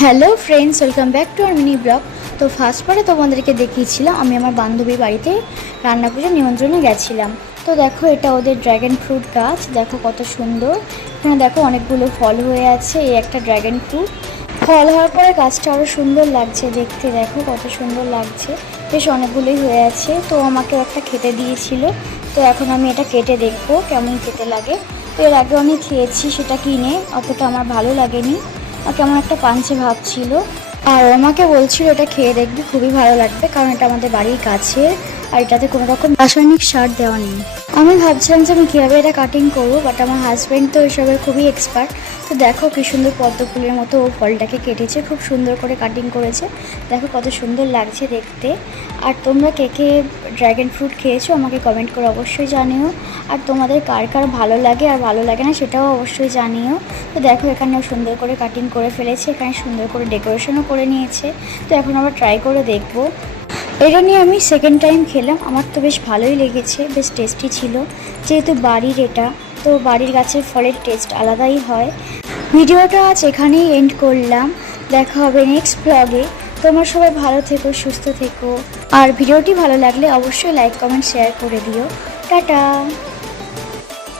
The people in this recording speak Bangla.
Hello friends, welcome back to our mini blog. তো ফার্স্ট পারে তোমাদেরকে দেখিয়েছিলাম আমি আমার বান্ধবীর বাড়িতে রান্না পুজো নিমন্ত্রণে গেছিলাম। তো দেখো, এটা ওদের ড্র্যাগন ফ্রুট গাছ, দেখো কত সুন্দর। এখানে দেখো অনেকগুলো ফল হয়ে আছে, এই একটা ড্র্যাগন ফ্রুট। ফল হওয়ার পরে গাছটা আরও সুন্দর লাগছে দেখতে, দেখো কত সুন্দর লাগছে, বেশ অনেকগুলোই হয়ে আছে। তো আমাকেও একটা খেতে দিয়েছিল, তো এখন আমি এটা কেটে দেখবো কেমন খেতে লাগে। তো এর আগে আমি খেয়েছি সেটা কিনে, অতটা আমার ভালো লাগেনি, আর কেমন একটা পাঞ্চে ভাব ছিল। আর আমাকে বলছিল এটা খেয়ে দেখবি, খুবই ভালো লাগবে, কারণ এটা আমাদের বাড়ির কাছে আর এটাতে কোনো রকম রাসায়নিক সার দেওয়া নেই। আমি ভাবছিলাম যে আমি কীভাবে এটা কাটিং করবো, বাট আমার হাজব্যান্ড তো এসবের খুবই এক্সপার্ট। তো দেখো কি সুন্দর পদ্ম ফুলের মতো ও ফলটাকে কেটেছে, খুব সুন্দর করে কাটিং করেছে, দেখো কত সুন্দর লাগছে দেখতে। আর তোমরা কে কে ড্র্যাগন ফ্রুট খেয়েছো আমাকে কমেন্ট করে অবশ্যই জানিও। আর তোমাদের কার কার ভালো লাগে আর ভালো লাগে না সেটাও অবশ্যই জানিও। তো দেখো এখানেও সুন্দর করে কাটিং করে ফেলেছে, এখানে সুন্দর করে ডেকোরেশনও করে নিয়েছে। তো এখন আবার ট্রাই করে দেখবো। এটা নিয়ে আমি সেকেন্ড টাইম খেলাম, আমার তো বেশ ভালোই লেগেছে, বেশ টেস্টি ছিল। যেহেতু বাড়ির এটা, তো বাড়ির গাছের ফলের টেস্ট আলাদাই হয়। ভিডিওটা আজ এখানেই এন্ড করলাম, দেখা হবে নেক্সট ব্লগে। তোমরা সবাই ভালো থেকো, সুস্থ থেকো। আর ভিডিওটি ভালো লাগলে অবশ্যই লাইক কমেন্ট শেয়ার করে দিও। টাটা।